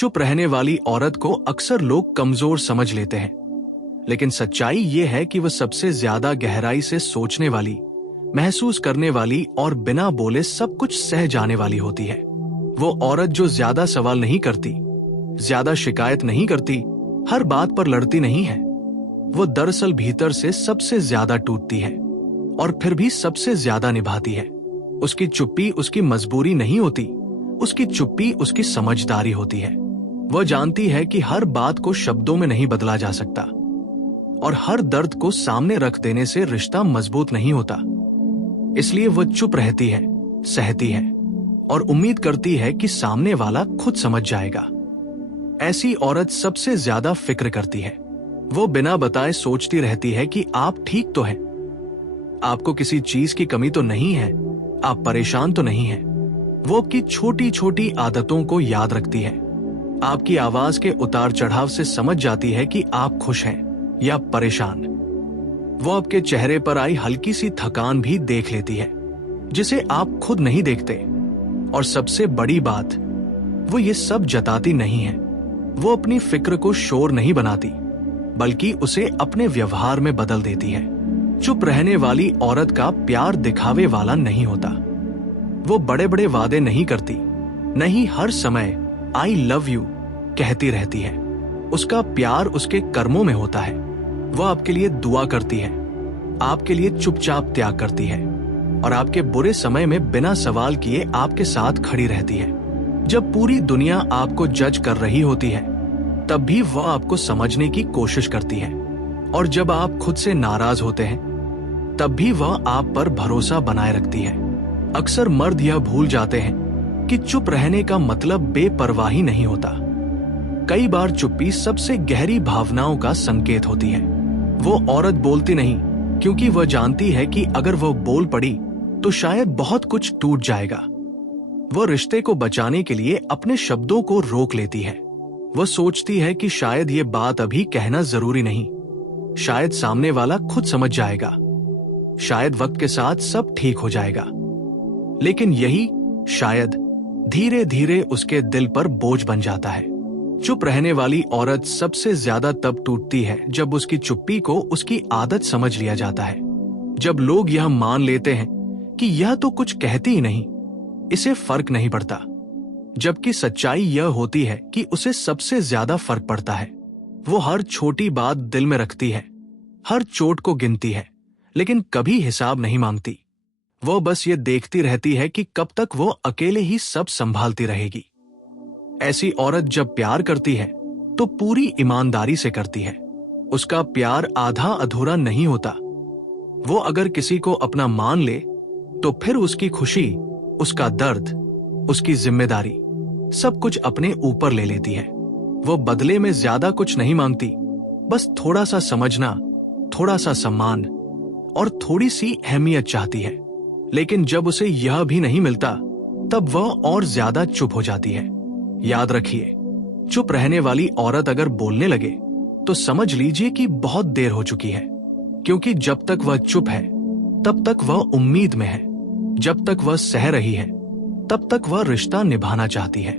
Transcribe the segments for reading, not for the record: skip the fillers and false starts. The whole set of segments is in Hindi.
चुप रहने वाली औरत को अक्सर लोग कमजोर समझ लेते हैं, लेकिन सच्चाई ये है कि वह सबसे ज्यादा गहराई से सोचने वाली, महसूस करने वाली और बिना बोले सब कुछ सह जाने वाली होती है। वो औरत जो ज्यादा सवाल नहीं करती, ज्यादा शिकायत नहीं करती, हर बात पर लड़ती नहीं है, वो दरअसल भीतर से सबसे ज्यादा टूटती है और फिर भी सबसे ज्यादा निभाती है। उसकी चुप्पी उसकी मजबूरी नहीं होती, उसकी चुप्पी उसकी समझदारी होती है। वह जानती है कि हर बात को शब्दों में नहीं बदला जा सकता और हर दर्द को सामने रख देने से रिश्ता मजबूत नहीं होता। इसलिए वह चुप रहती है, सहती है और उम्मीद करती है कि सामने वाला खुद समझ जाएगा। ऐसी औरत सबसे ज्यादा फिक्र करती है। वो बिना बताए सोचती रहती है कि आप ठीक तो हैं, आपको किसी चीज की कमी तो नहीं है, आप परेशान तो नहीं हैं। वो आपकी छोटी छोटी आदतों को याद रखती है, आपकी आवाज के उतार चढ़ाव से समझ जाती है कि आप खुश हैं या परेशान। वो आपके चेहरे पर आई हल्की सी थकान भी देख लेती है, जिसे आप खुद नहीं देखते। और सबसे बड़ी बात, वो ये सब जताती नहीं है। वो अपनी फिक्र को शोर नहीं बनाती, बल्कि उसे अपने व्यवहार में बदल देती है। चुप रहने वाली औरत का प्यार दिखावे वाला नहीं होता। वो बड़े बड़े वादे नहीं करती, नहीं हर समय आई लव यू कहती रहती है। उसका प्यार उसके कर्मों में होता है। वह आपके लिए दुआ करती है, आपके लिए चुपचाप त्याग करती है और आपके बुरे समय में बिना सवाल किए आपके साथ खड़ी रहती है। जब पूरी दुनिया आपको जज कर रही होती है, तब भी वह आपको समझने की कोशिश करती है। और जब आप खुद से नाराज होते हैं, तब भी वह आप पर भरोसा बनाए रखती है। अक्सर मर्द यह भूल जाते हैं कि चुप रहने का मतलब बेपरवाही नहीं होता। कई बार चुप्पी सबसे गहरी भावनाओं का संकेत होती है। वो औरत बोलती नहीं क्योंकि वह जानती है कि अगर वह बोल पड़ी तो शायद बहुत कुछ टूट जाएगा। वह रिश्ते को बचाने के लिए अपने शब्दों को रोक लेती है। वह सोचती है कि शायद ये बात अभी कहना जरूरी नहीं, शायद सामने वाला खुद समझ जाएगा, शायद वक्त के साथ सब ठीक हो जाएगा। लेकिन यही शायद धीरे धीरे उसके दिल पर बोझ बन जाता है। चुप रहने वाली औरत सबसे ज्यादा तब टूटती है जब उसकी चुप्पी को उसकी आदत समझ लिया जाता है। जब लोग यह मान लेते हैं कि यह तो कुछ कहती ही नहीं, इसे फर्क नहीं पड़ता, जबकि सच्चाई यह होती है कि उसे सबसे ज्यादा फर्क पड़ता है। वो हर छोटी बात दिल में रखती है, हर चोट को गिनती है, लेकिन कभी हिसाब नहीं मांगती। वो बस ये देखती रहती है कि कब तक वो अकेले ही सब संभालती रहेगी। ऐसी औरत जब प्यार करती है तो पूरी ईमानदारी से करती है। उसका प्यार आधा अधूरा नहीं होता। वो अगर किसी को अपना मान ले तो फिर उसकी खुशी, उसका दर्द, उसकी जिम्मेदारी सब कुछ अपने ऊपर ले लेती है। वो बदले में ज्यादा कुछ नहीं मांगती, बस थोड़ा सा समझना, थोड़ा सा सम्मान और थोड़ी सी अहमियत चाहती है। लेकिन जब उसे यह भी नहीं मिलता, तब वह और ज्यादा चुप हो जाती है। याद रखिए, चुप रहने वाली औरत अगर बोलने लगे तो समझ लीजिए कि बहुत देर हो चुकी है, क्योंकि जब तक वह चुप है तब तक वह उम्मीद में है, जब तक वह सह रही है तब तक वह रिश्ता निभाना चाहती है।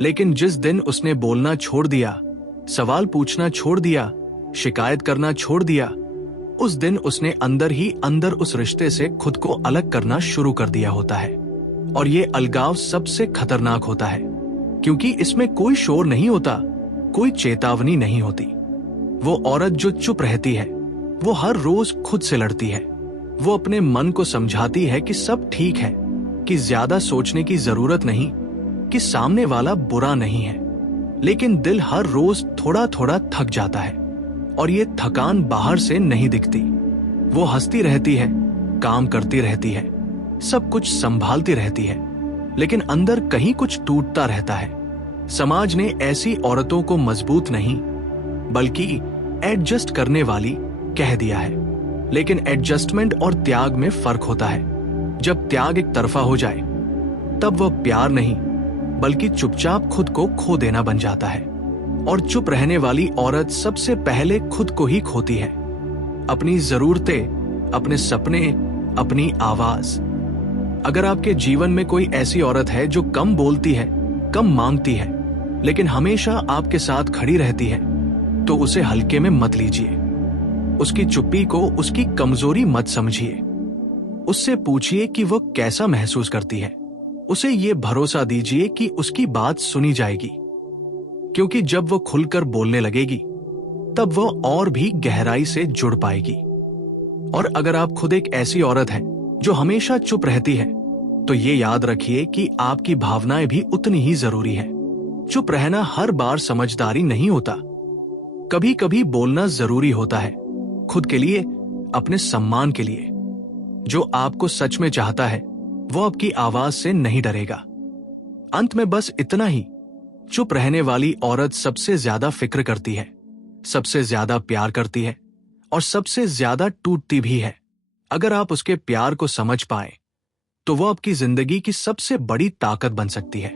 लेकिन जिस दिन उसने बोलना छोड़ दिया, सवाल पूछना छोड़ दिया, शिकायत करना छोड़ दिया, उस दिन उसने अंदर ही अंदर उस रिश्ते से खुद को अलग करना शुरू कर दिया होता है। और ये अलगाव सबसे खतरनाक होता है, क्योंकि इसमें कोई शोर नहीं होता, कोई चेतावनी नहीं होती। वो औरत जो चुप रहती है, वो हर रोज खुद से लड़ती है। वो अपने मन को समझाती है कि सब ठीक है, कि ज्यादा सोचने की जरूरत नहीं, कि सामने वाला बुरा नहीं है। लेकिन दिल हर रोज थोड़ा थोड़ा थक जाता है और ये थकान बाहर से नहीं दिखती। वो हंसती रहती है, काम करती रहती है, सब कुछ संभालती रहती है, लेकिन अंदर कहीं कुछ टूटता रहता है। समाज ने ऐसी औरतों को मजबूत नहीं बल्कि एडजस्ट करने वाली कह दिया है। लेकिन एडजस्टमेंट और त्याग में फर्क होता है। जब त्याग एक तरफा हो जाए तब वह प्यार नहीं बल्कि चुपचाप खुद को खो देना बन जाता है। और चुप रहने वाली औरत सबसे पहले खुद को ही खोती है, अपनी जरूरतें, अपने सपने, अपनी आवाज। अगर आपके जीवन में कोई ऐसी औरत है जो कम बोलती है, कम मांगती है, लेकिन हमेशा आपके साथ खड़ी रहती है, तो उसे हल्के में मत लीजिए। उसकी चुप्पी को उसकी कमजोरी मत समझिए। उससे पूछिए कि वो कैसा महसूस करती है। उसे ये भरोसा दीजिए कि उसकी बात सुनी जाएगी, क्योंकि जब वो खुलकर बोलने लगेगी तब वो और भी गहराई से जुड़ पाएगी। और अगर आप खुद एक ऐसी औरत हैं जो हमेशा चुप रहती है, तो ये याद रखिए कि आपकी भावनाएं भी उतनी ही जरूरी है। चुप रहना हर बार समझदारी नहीं होता। कभी कभी बोलना जरूरी होता है, खुद के लिए, अपने सम्मान के लिए। जो आपको सच में चाहता है वो आपकी आवाज से नहीं डरेगा। अंत में बस इतना ही, चुप रहने वाली औरत सबसे ज्यादा फिक्र करती है, सबसे ज्यादा प्यार करती है और सबसे ज्यादा टूटती भी है। अगर आप उसके प्यार को समझ पाए तो वो आपकी जिंदगी की सबसे बड़ी ताकत बन सकती है।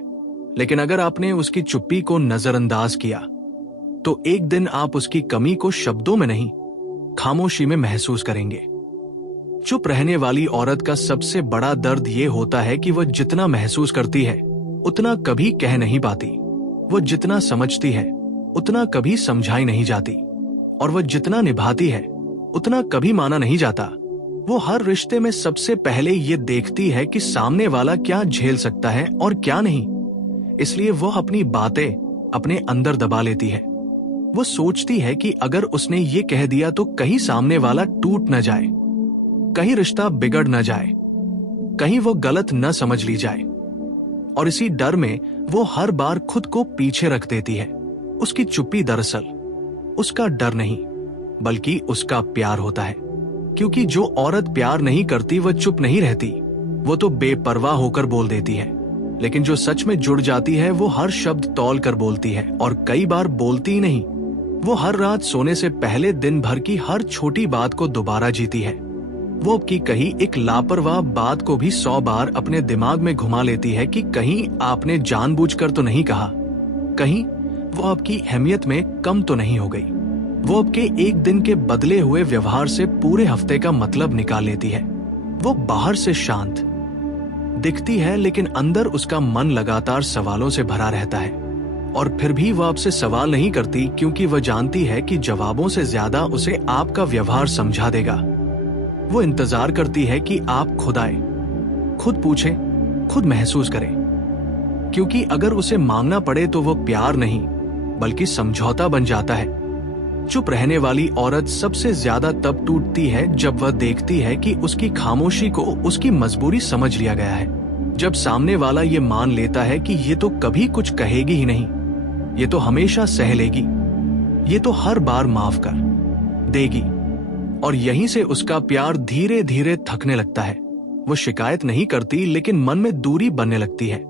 लेकिन अगर आपने उसकी चुप्पी को नजरअंदाज किया तो एक दिन आप उसकी कमी को शब्दों में नहीं, खामोशी में महसूस करेंगे। चुप रहने वाली औरत का सबसे बड़ा दर्द ये होता है कि वह जितना महसूस करती है उतना कभी कह नहीं पाती। वो जितना समझती है उतना कभी समझाई नहीं जाती, और वह जितना निभाती है उतना कभी माना नहीं जाता। वो हर रिश्ते में सबसे पहले ये देखती है कि सामने वाला क्या झेल सकता है और क्या नहीं। इसलिए वो अपनी बातें अपने अंदर दबा लेती है। वो सोचती है कि अगर उसने ये कह दिया तो कहीं सामने वाला टूट न जाए, कहीं रिश्ता बिगड़ न जाए, कहीं वो गलत न समझ ली जाए। और इसी डर में वो हर बार खुद को पीछे रख देती है। उसकी चुप्पी दरअसल उसका डर नहीं बल्कि उसका प्यार होता है, क्योंकि जो औरत प्यार नहीं करती वह चुप नहीं रहती, वो तो बेपरवाह होकर बोल देती है। लेकिन जो सच में जुड़ जाती है वो हर शब्द तौल कर बोलती है, और कई बार बोलती ही नहीं। वो हर रात सोने से पहले दिन भर की हर छोटी बात को दोबारा जीती है। वो आपकी कही एक लापरवाह बात को भी 100 बार अपने दिमाग में घुमा लेती है कि कहीं आपने जानबूझकर तो नहीं कहा, कहीं वो आपकी अहमियत में कम तो नहीं हो गई। वो आपके एक दिन के बदले हुए व्यवहार से पूरे हफ्ते का मतलब निकाल लेती है। वो बाहर से शांत दिखती है, लेकिन अंदर उसका मन लगातार सवालों से भरा रहता है। और फिर भी वो आपसे सवाल नहीं करती, क्योंकि वह जानती है कि जवाबों से ज्यादा उसे आपका व्यवहार समझा देगा। वो इंतजार करती है कि आप खुद आए, खुद पूछे, खुद महसूस करें, क्योंकि अगर उसे मांगना पड़े तो वो प्यार नहीं बल्कि समझौता बन जाता है। चुप रहने वाली औरत सबसे ज्यादा तब टूटती है जब वह देखती है कि उसकी खामोशी को उसकी मजबूरी समझ लिया गया है। जब सामने वाला ये मान लेता है कि ये तो कभी कुछ कहेगी ही नहीं, ये तो हमेशा सह लेगी, ये तो हर बार माफ कर देगी, और यहीं से उसका प्यार धीरे धीरे थकने लगता है। वो शिकायत नहीं करती, लेकिन मन में दूरी बनने लगती है।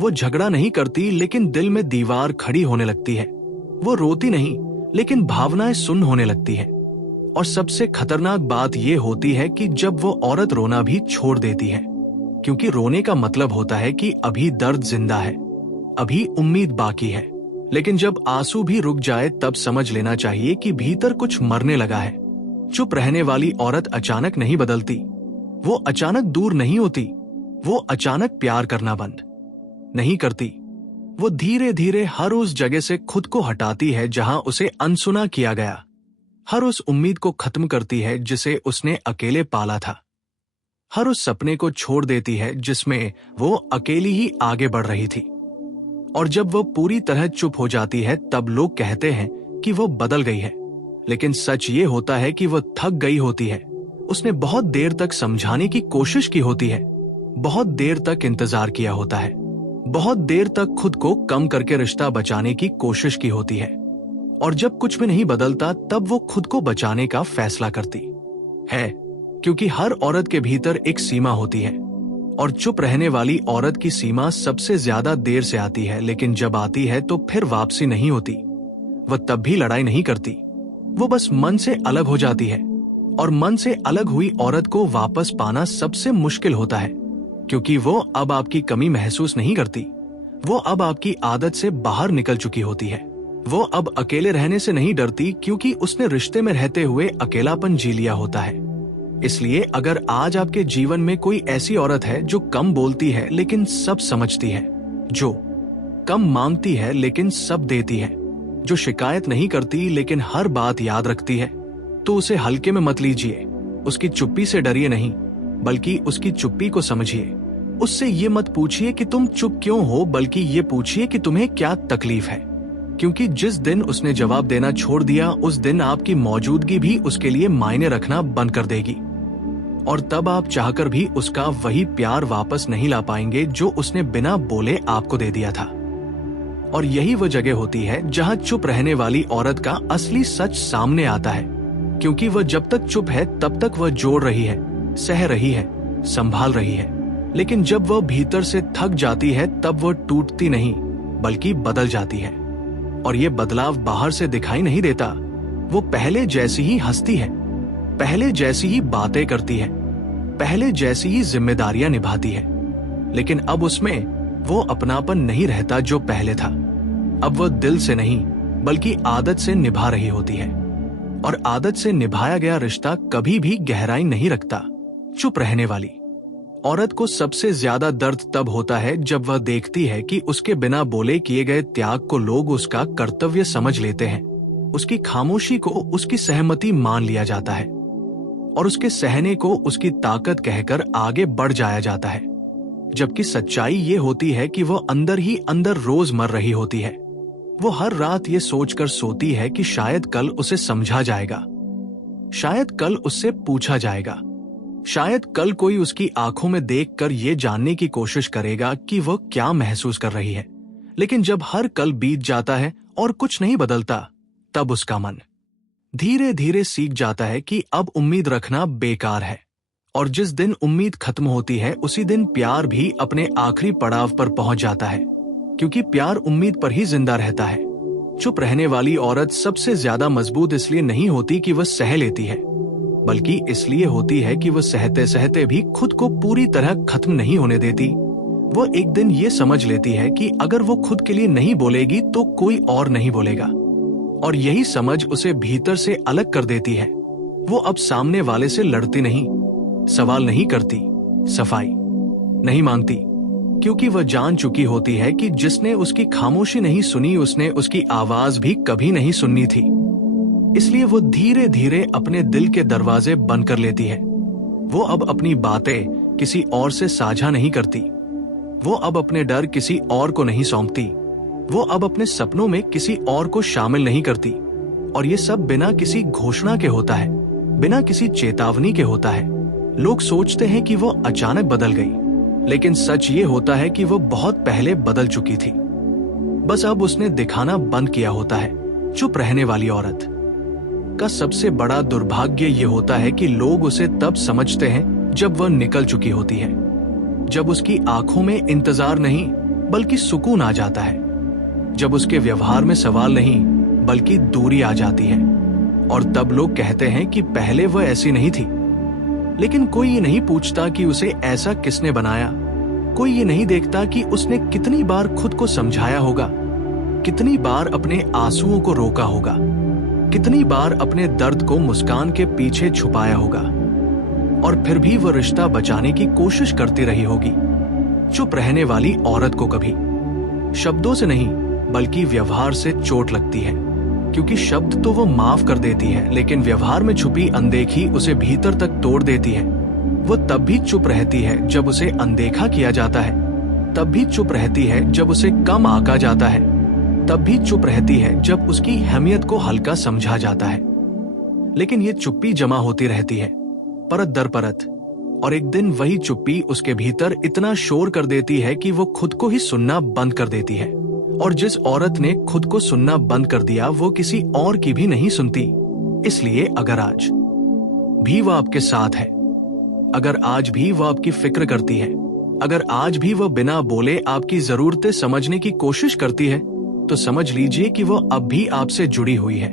वो झगड़ा नहीं करती, लेकिन दिल में दीवार खड़ी होने लगती है। वो रोती नहीं, लेकिन भावनाएं सुन्न होने लगती है। और सबसे खतरनाक बात यह होती है कि जब वो औरत रोना भी छोड़ देती है, क्योंकि रोने का मतलब होता है कि अभी दर्द जिंदा है, अभी उम्मीद बाकी है। लेकिन जब आंसू भी रुक जाए तब समझ लेना चाहिए कि भीतर कुछ मरने लगा है। चुप रहने वाली औरत अचानक नहीं बदलती, वो अचानक दूर नहीं होती, वो अचानक प्यार करना बंद नहीं करती। वो धीरे धीरे हर उस जगह से खुद को हटाती है जहां उसे अनसुना किया गया, हर उस उम्मीद को खत्म करती है जिसे उसने अकेले पाला था, हर उस सपने को छोड़ देती है जिसमें वो अकेली ही आगे बढ़ रही थी। और जब वो पूरी तरह चुप हो जाती है तब लोग कहते हैं कि वो बदल गई है, लेकिन सच ये होता है कि वो थक गई होती है। उसने बहुत देर तक समझाने की कोशिश की होती है, बहुत देर तक इंतजार किया होता है, बहुत देर तक खुद को कम करके रिश्ता बचाने की कोशिश की होती है। और जब कुछ भी नहीं बदलता तब वो खुद को बचाने का फैसला करती है, क्योंकि हर औरत के भीतर एक सीमा होती है। और चुप रहने वाली औरत की सीमा सबसे ज्यादा देर से आती है, लेकिन जब आती है तो फिर वापसी नहीं होती। वह तब भी लड़ाई नहीं करती, वो बस मन से अलग हो जाती है। और मन से अलग हुई औरत को वापस पाना सबसे मुश्किल होता है, क्योंकि वो अब आपकी कमी महसूस नहीं करती, वो अब आपकी आदत से बाहर निकल चुकी होती है। वो अब अकेले रहने से नहीं डरती, क्योंकि उसने रिश्ते में रहते हुए अकेलापन जी लिया होता है। इसलिए अगर आज आपके जीवन में कोई ऐसी औरत है जो कम बोलती है लेकिन सब समझती है, जो कम मांगती है लेकिन सब देती है, जो शिकायत नहीं करती लेकिन हर बात याद रखती है, तो उसे हल्के में मत लीजिए। उसकी चुप्पी से डरिए नहीं, बल्कि उसकी चुप्पी को समझिए। उससे ये मत पूछिए कि तुम चुप क्यों हो, बल्कि ये पूछिए कि तुम्हें क्या तकलीफ है। क्योंकि जिस दिन उसने जवाब देना छोड़ दिया, उस दिन आपकी मौजूदगी भी उसके लिए मायने रखना बंद कर देगी, और तब आप चाहकर भी उसका वही प्यार वापस नहीं ला पाएंगे जो उसने बिना बोले आपको दे दिया था। और यही वो जगह होती है जहां चुप रहने वाली औरत का असली सच सामने आता है, क्योंकि वह जब तक चुप है तब तक वह जोड़ रही है, सह रही है, संभाल रही है। लेकिन जब वह भीतर से थक जाती है तब वह टूटती नहीं, बल्कि बदल जाती है। और ये बदलाव बाहर से दिखाई नहीं देता। वो पहले जैसी ही हंसती है, पहले जैसी ही बातें करती है, पहले जैसी ही जिम्मेदारियां निभाती है, लेकिन अब उसमें वो अपनापन नहीं रहता जो पहले था। अब वह दिल से नहीं बल्कि आदत से निभा रही होती है, और आदत से निभाया गया रिश्ता कभी भी गहराई नहीं रखता। चुप रहने वाली औरत को सबसे ज्यादा दर्द तब होता है जब वह देखती है कि उसके बिना बोले किए गए त्याग को लोग उसका कर्तव्य समझ लेते हैं। उसकी खामोशी को उसकी सहमति मान लिया जाता है, और उसके सहने को उसकी ताकत कहकर आगे बढ़ जाया जाता है। जबकि सच्चाई ये होती है कि वह अंदर ही अंदर रोज मर रही होती है। वो हर रात ये सोचकर सोती है कि शायद कल उसे समझा जाएगा, शायद कल उससे पूछा जाएगा, शायद कल कोई उसकी आंखों में देखकर ये जानने की कोशिश करेगा कि वह क्या महसूस कर रही है। लेकिन जब हर कल बीत जाता है और कुछ नहीं बदलता, तब उसका मन धीरे धीरे सीख जाता है कि अब उम्मीद रखना बेकार है। और जिस दिन उम्मीद खत्म होती है, उसी दिन प्यार भी अपने आखिरी पड़ाव पर पहुंच जाता है, क्योंकि प्यार उम्मीद पर ही जिंदा रहता है। चुप रहने वाली औरत सबसे ज्यादा मजबूत इसलिए नहीं होती कि वह सह लेती है, बल्कि इसलिए होती है कि वह सहते सहते भी खुद को पूरी तरह खत्म नहीं होने देती। वह एक दिन ये समझ लेती है कि अगर वो खुद के लिए नहीं बोलेगी तो कोई और नहीं बोलेगा, और यही समझ उसे भीतर से अलग कर देती है। वो अब सामने वाले से लड़ती नहीं, सवाल नहीं करती, सफाई नहीं मांगती, क्योंकि वह जान चुकी होती है कि जिसने उसकी खामोशी नहीं सुनी, उसने उसकी आवाज भी कभी नहीं सुननी थी। इसलिए वो धीरे धीरे अपने दिल के दरवाजे बंद कर लेती है। वो अब अपनी बातें किसी और से साझा नहीं करती, वो अब अपने डर किसी और को नहीं सौंपती, वो अब अपने सपनों में किसी और को शामिल नहीं करती। और ये सब बिना किसी घोषणा के होता है, बिना किसी चेतावनी के होता है। लोग सोचते हैं कि वो अचानक बदल गई, लेकिन सच ये होता है कि वो बहुत पहले बदल चुकी थी, बस अब उसने दिखाना बंद किया होता है। चुप रहने वाली औरत का सबसे बड़ा दुर्भाग्य ये होता है कि लोग उसे तब समझते हैं जब वह निकल चुकी होती है, जब उसकी आंखों में इंतजार नहीं बल्कि सुकून आ जाता है, जब उसके व्यवहार में सवाल नहीं बल्कि दूरी आ जाती है। और तब लोग कहते हैं कि पहले वह ऐसी नहीं थी। लेकिन कोई ये नहीं पूछता कि उसे ऐसा किसने बनाया। कोई ये नहीं देखता कि उसने कितनी बार खुद को समझाया होगा, कितनी बार अपने आंसुओं को रोका होगा, कितनी बार अपने दर्द को मुस्कान के पीछे छुपाया होगा, और फिर भी वह रिश्ता बचाने की कोशिश करती रही होगी। चुप रहने वाली औरत को कभी शब्दों से नहीं बल्कि व्यवहार से चोट लगती है, क्योंकि शब्द तो वो माफ कर देती है, लेकिन व्यवहार में छुपी अनदेखी उसे भीतर तक तोड़ देती है। वो तब भी चुप रहती है जब उसे अनदेखा किया जाता है, तब भी चुप रहती है जब उसे कम आंका जाता है, तब भी चुप रहती है जब उसकी अहमियत को हल्का समझा जाता है। लेकिन ये चुप्पी जमा होती रहती है, परत दर परत, और एक दिन वही चुप्पी उसके भीतर इतना शोर कर देती है कि वो खुद को ही सुनना बंद कर देती है। और जिस औरत ने खुद को सुनना बंद कर दिया, वो किसी और की भी नहीं सुनती। इसलिए अगर आज भी वह आपके साथ है, अगर आज भी वह आपकी फिक्र करती है, अगर आज भी वह बिना बोले आपकी जरूरतें समझने की कोशिश करती है, तो समझ लीजिए कि वह अब भी आपसे जुड़ी हुई है,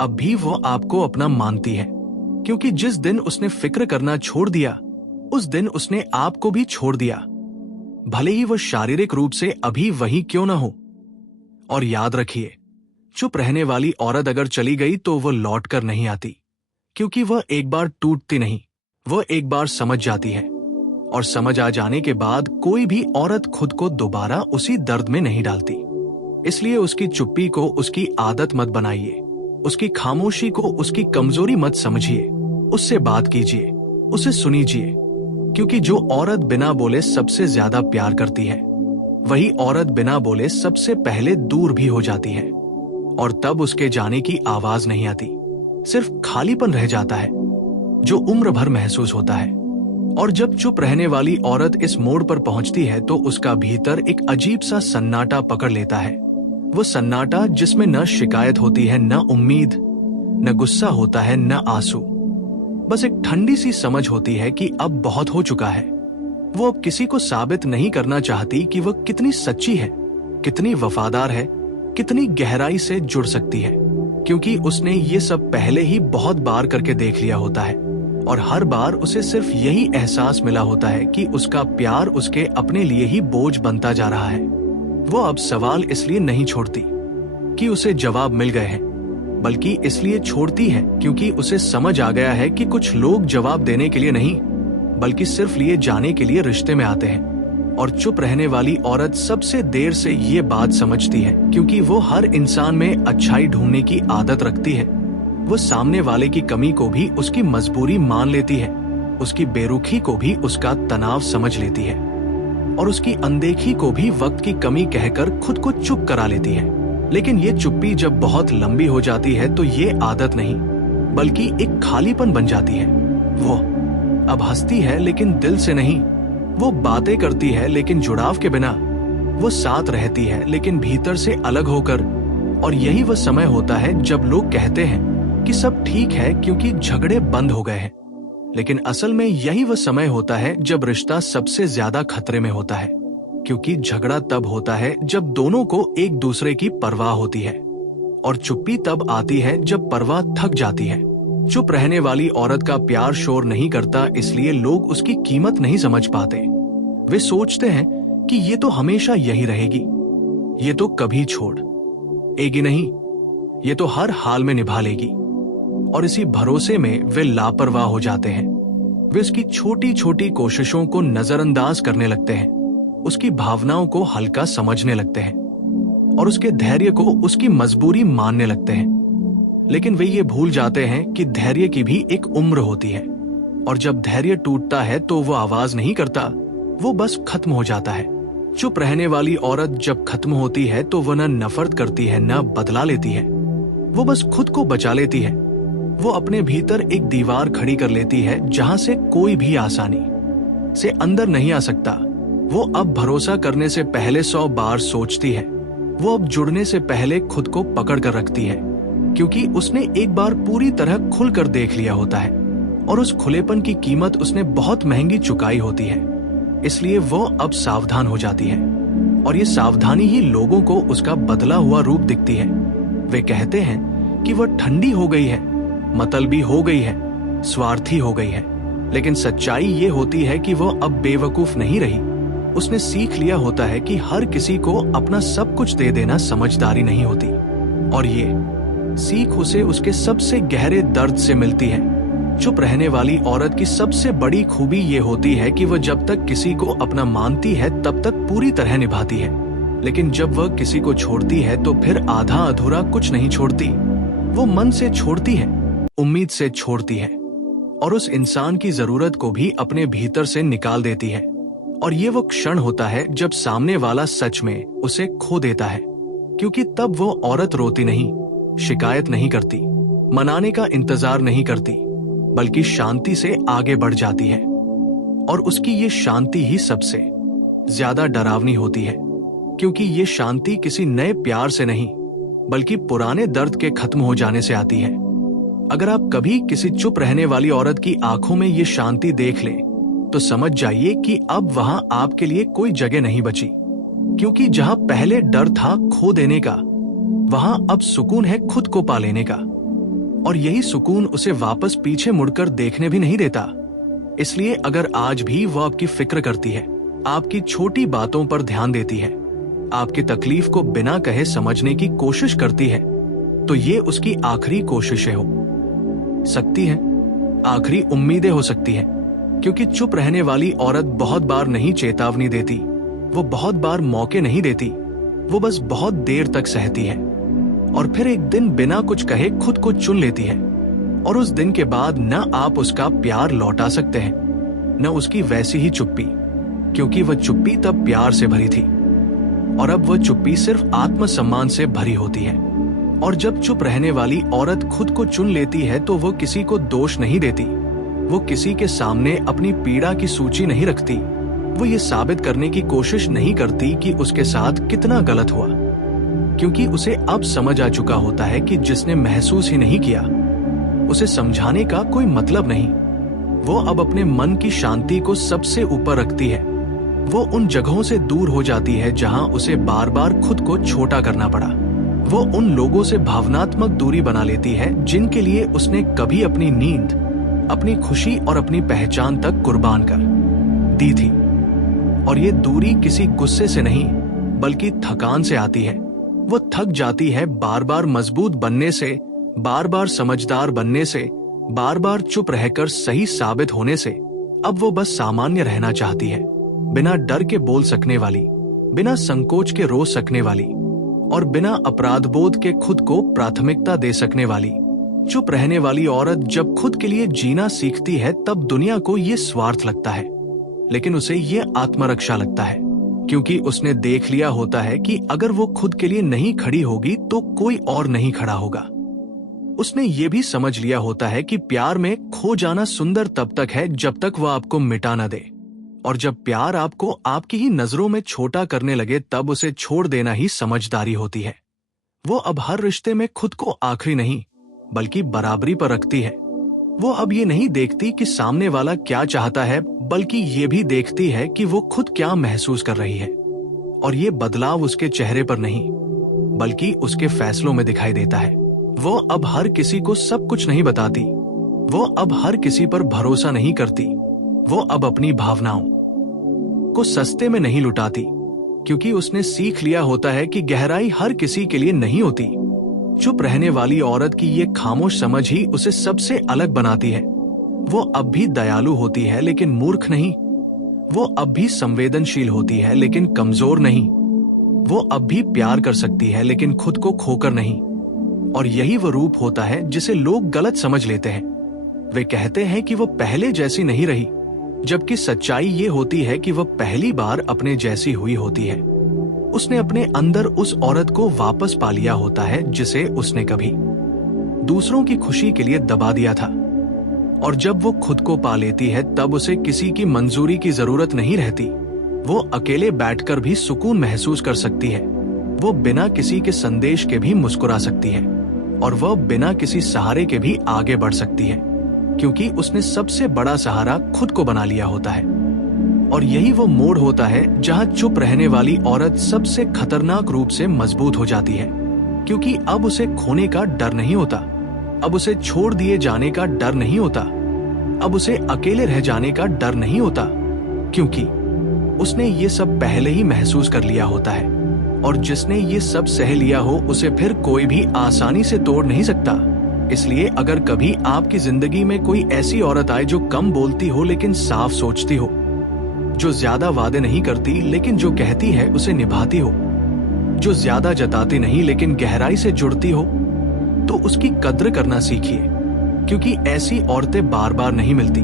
अब भी वह आपको अपना मानती है। क्योंकि जिस दिन उसने फिक्र करना छोड़ दिया, उस दिन उसने आपको भी छोड़ दिया, भले ही वह शारीरिक रूप से अभी वही क्यों ना हो। और याद रखिए, चुप रहने वाली औरत अगर चली गई तो वह लौट कर नहीं आती, क्योंकि वह एक बार टूटती नहीं, वह एक बार समझ जाती है। और समझ आ जाने के बाद कोई भी औरत खुद को दोबारा उसी दर्द में नहीं डालती। इसलिए उसकी चुप्पी को उसकी आदत मत बनाइए, उसकी खामोशी को उसकी कमजोरी मत समझिए। उससे बात कीजिए, उसे सुनीजिए, क्योंकि जो औरत बिना बोले सबसे ज्यादा प्यार करती है, वही औरत बिना बोले सबसे पहले दूर भी हो जाती है। और तब उसके जाने की आवाज नहीं आती, सिर्फ खालीपन रह जाता है जो उम्र भर महसूस होता है। और जब चुप रहने वाली औरत इस मोड़ पर पहुंचती है तो उसका भीतर एक अजीब सा सन्नाटा पकड़ लेता है। वो सन्नाटा जिसमें न शिकायत होती है, न उम्मीद, न गुस्सा होता है, न आंसू। बस एक ठंडी सी समझ होती है कि अब बहुत हो चुका है। वो अब किसी को साबित नहीं करना चाहती कि वह कितनी सच्ची है, कितनी वफादार है, कितनी गहराई से जुड़ सकती है, क्योंकि उसने ये सब पहले ही बहुत बार करके देख लिया होता है। और हर बार उसे सिर्फ यही एहसास मिला होता है कि उसका प्यार उसके अपने लिए ही बोझ बनता जा रहा है। वो अब सवाल इसलिए नहीं छोड़ती कि उसे जवाब मिल गए हैं, बल्कि इसलिए छोड़ती है क्योंकि उसे समझ आ गया है कि कुछ लोग जवाब देने के लिए नहीं, बल्कि सिर्फ लिए जाने के लिए रिश्ते में आते हैं। और चुप रहने वाली औरत सबसे देर से ये बात समझती है, क्योंकि वो हर इंसान में अच्छाई ढूंढने की आदत रखती है। वो सामने वाले की कमी को भी उसकी मजबूरी मान लेती है, उसकी बेरुखी को भी उसका तनाव समझ लेती है, और उसकी अनदेखी को भी वक्त की कमी कहकर खुद को चुप करा लेती है। लेकिन ये चुप्पी जब बहुत लंबी हो जाती है तो ये आदत नहीं, बल्कि एक खालीपन बन जाती है। वो अब हंसती है लेकिन दिल से नहीं, वो बातें करती है लेकिन जुड़ाव के बिना, वो साथ रहती है लेकिन भीतर से अलग होकर। और यही वह समय होता है जब लोग कहते हैं कि सब ठीक है क्योंकि झगड़े बंद हो गए हैं, लेकिन असल में यही वह समय होता है जब रिश्ता सबसे ज्यादा खतरे में होता है, क्योंकि झगड़ा तब होता है जब दोनों को एक दूसरे की परवाह होती है, और चुप्पी तब आती है जब परवाह थक जाती है। चुप रहने वाली औरत का प्यार शोर नहीं करता, इसलिए लोग उसकी कीमत नहीं समझ पाते। वे सोचते हैं कि ये तो हमेशा यही रहेगी, ये तो कभी छोड़ेगी नहीं, ये तो हर हाल में निभा लेगी। और इसी भरोसे में वे लापरवाह हो जाते हैं। वे उसकी छोटी छोटी कोशिशों को नजरअंदाज करने लगते हैं, उसकी भावनाओं को हल्का समझने लगते हैं, और उसके धैर्य को उसकी मजबूरी मानने लगते हैं। लेकिन वे ये भूल जाते हैं कि धैर्य की भी एक उम्र होती है, और जब धैर्य टूटता है तो वो आवाज नहीं करता, वो बस खत्म हो जाता है। चुप रहने वाली औरत जब खत्म होती है तो वह न नफरत करती है, न बदला लेती है, वो बस खुद को बचा लेती है। वो अपने भीतर एक दीवार खड़ी कर लेती है जहां से कोई भी आसानी से अंदर नहीं आ सकता। वो अब भरोसा करने से पहले 100 बार सोचती है, वो अब जुड़ने से पहले खुद को पकड़ कर रखती है, क्योंकि उसने एक बार पूरी तरह खुलकर देख लिया होता है, और उस खुलेपन की कीमत उसने बहुत महंगी चुकाई होती है। इसलिए वो अब सावधान हो जाती है, और ये सावधानी ही लोगों को उसका बदला हुआ रूप दिखती है। वे कहते हैं कि वह ठंडी हो गई है, मतलबी हो गई है, स्वार्थी हो गई है, लेकिन सच्चाई ये होती है कि वह अब बेवकूफ नहीं रही। उसने सीख लिया होता है कि हर किसी को अपना सब कुछ दे देना समझदारी नहीं होती, और ये सीख उसे उसके सबसे गहरे दर्द से मिलती है। चुप रहने वाली औरत की सबसे बड़ी खूबी ये होती है कि वह जब तक किसी को अपना मानती है तब तक पूरी तरह निभाती है, लेकिन जब वह किसी को छोड़ती है तो फिर आधा अधूरा कुछ नहीं छोड़ती। वो मन से छोड़ती है, उम्मीद से छोड़ती है, और उस इंसान की जरूरत को भी अपने भीतर से निकाल देती है। और ये वो क्षण होता है जब सामने वाला सच में उसे खो देता है, क्योंकि तब वो औरत रोती नहीं, शिकायत नहीं करती, मनाने का इंतजार नहीं करती, बल्कि शांति से आगे बढ़ जाती है। और उसकी ये शांति ही सबसे ज्यादा डरावनी होती है, क्योंकि ये शांति किसी नए प्यार से नहीं, बल्कि पुराने दर्द के खत्म हो जाने से आती है। अगर आप कभी किसी चुप रहने वाली औरत की आंखों में ये शांति देख लें, तो समझ जाइए कि अब वहां आपके लिए कोई जगह नहीं बची, क्योंकि जहां पहले डर था खो देने का, वहां अब सुकून है खुद को पा लेने का। और यही सुकून उसे वापस पीछे मुड़कर देखने भी नहीं देता। इसलिए अगर आज भी वो आपकी फिक्र करती है, आपकी छोटी बातों पर ध्यान देती है, आपकी तकलीफ को बिना कहे समझने की कोशिश करती है, तो ये उसकी आखिरी कोशिशें हो सकती हैं, आखिरी उम्मीदें हो सकती हैं, क्योंकि चुप रहने वाली औरत बहुत बार नहीं चेतावनी देती, वो बहुत बार मौके नहीं देती, वो बस बहुत देर तक सहती है और फिर एक दिन बिना कुछ कहे खुद को चुन लेती है। और उस दिन के बाद न आप उसका प्यार लौटा सकते हैं, न उसकी वैसी ही चुप्पी, क्योंकि वह चुप्पी तब प्यार से भरी थी और अब वह चुप्पी सिर्फ आत्मसम्मान से भरी होती है। और जब चुप रहने वाली औरत खुद को चुन लेती है तो वो किसी को दोष नहीं देती, वो किसी के सामने अपनी पीड़ा की सूची नहीं रखती, वो ये साबित करने की कोशिश नहीं करती कि उसके साथ कितना गलत हुआ, क्योंकि उसे अब समझ आ चुका होता है कि जिसने महसूस ही नहीं किया उसे समझाने का कोई मतलब नहीं। वो अब अपने मन की शांति को सबसे ऊपर रखती है। वो उन जगहों से दूर हो जाती है जहां उसे बार बार खुद को छोटा करना पड़ा। वो उन लोगों से भावनात्मक दूरी बना लेती है जिनके लिए उसने कभी अपनी नींद, अपनी खुशी और अपनी पहचान तक कुर्बान कर दी थी। और ये दूरी किसी गुस्से से नहीं बल्कि थकान से आती है। वो थक जाती है बार बार मजबूत बनने से, बार बार समझदार बनने से, बार बार चुप रहकर सही साबित होने से। अब वो बस सामान्य रहना चाहती है, बिना डर के बोल सकने वाली, बिना संकोच के रो सकने वाली और बिना अपराध बोध के खुद को प्राथमिकता दे सकने वाली। चुप रहने वाली औरत जब खुद के लिए जीना सीखती है तब दुनिया को ये स्वार्थ लगता है, लेकिन उसे ये आत्मरक्षा लगता है, क्योंकि उसने देख लिया होता है कि अगर वो खुद के लिए नहीं खड़ी होगी तो कोई और नहीं खड़ा होगा। उसने ये भी समझ लिया होता है कि प्यार में खो जाना सुंदर तब तक है जब तक वह आपको मिटा न दे, और जब प्यार आपको आपकी ही नजरों में छोटा करने लगे तब उसे छोड़ देना ही समझदारी होती है। वो अब हर रिश्ते में खुद को आखिरी नहीं बल्कि बराबरी पर रखती है। वो अब ये नहीं देखती कि सामने वाला क्या चाहता है, बल्कि ये भी देखती है कि वो खुद क्या महसूस कर रही है। और ये बदलाव उसके चेहरे पर नहीं बल्कि उसके फैसलों में दिखाई देता है। वो अब हर किसी को सब कुछ नहीं बताती, वो अब हर किसी पर भरोसा नहीं करती, वो अब अपनी भावनाओं को सस्ते में नहीं लुटाती, क्योंकि उसने सीख लिया होता है कि गहराई हर किसी के लिए नहीं होती। चुप रहने वाली औरत की ये खामोश समझ ही उसे सबसे अलग बनाती है। वो अब भी दयालु होती है लेकिन मूर्ख नहीं, वो अब भी संवेदनशील होती है लेकिन कमजोर नहीं, वो अब भी प्यार कर सकती है लेकिन खुद को खोकर नहीं। और यही वो रूप होता है जिसे लोग गलत समझ लेते हैं। वे कहते हैं कि वो पहले जैसी नहीं रही, जबकि सच्चाई ये होती है कि वह पहली बार अपने जैसी हुई होती है। उसने अपने अंदर उस औरत को वापस पा लिया होता है जिसे उसने कभी दूसरों की खुशी के लिए दबा दिया था। और जब वो खुद को पा लेती है तब उसे किसी की मंजूरी की जरूरत नहीं रहती। वो अकेले बैठकर भी सुकून महसूस कर सकती है, वो बिना किसी के संदेश के भी मुस्कुरा सकती है और वह बिना किसी सहारे के भी आगे बढ़ सकती है, क्योंकि उसने सबसे बड़ा सहारा खुद को बना लिया होता है। और यही वो मोड़ होता है जहां चुप रहने वाली औरत सबसे खतरनाक रूप से मजबूत हो जाती है, क्योंकि अब उसे खोने का डर नहीं होता, अब उसे छोड़ दिए जाने का डर नहीं होता, अब उसे अकेले रह जाने का डर नहीं होता, क्योंकि उसने ये सब पहले ही महसूस कर लिया होता है। और जिसने ये सब सह लिया हो उसे फिर कोई भी आसानी से तोड़ नहीं सकता। इसलिए अगर कभी आपकी जिंदगी में कोई ऐसी औरत आए जो कम बोलती हो लेकिन साफ सोचती हो, जो ज्यादा वादे नहीं करती लेकिन जो कहती है उसे निभाती हो, जो ज्यादा जताती नहीं लेकिन गहराई से जुड़ती हो, तो उसकी कद्र करना सीखिए, क्योंकि ऐसी औरतें बार बार नहीं मिलती।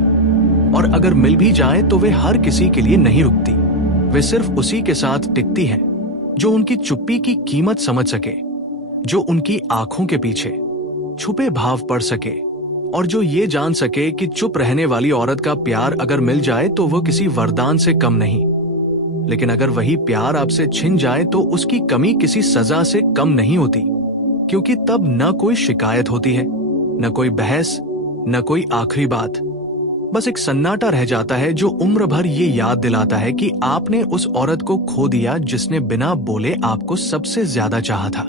और अगर मिल भी जाएं तो वे हर किसी के लिए नहीं रुकती। वे सिर्फ उसी के साथ टिकती हैं जो उनकी चुप्पी की कीमत समझ सके, जो उनकी आंखों के पीछे छुपे भाव पढ़ सके, और जो ये जान सके कि चुप रहने वाली औरत का प्यार अगर मिल जाए तो वो किसी वरदान से कम नहीं, लेकिन अगर वही प्यार आपसे छिन जाए तो उसकी कमी किसी सजा से कम नहीं होती, क्योंकि तब न कोई शिकायत होती है, न कोई बहस, न कोई आखिरी बात। बस एक सन्नाटा रह जाता है जो उम्र भर ये याद दिलाता है कि आपने उस औरत को खो दिया जिसने बिना बोले आपको सबसे ज्यादा चाहा था।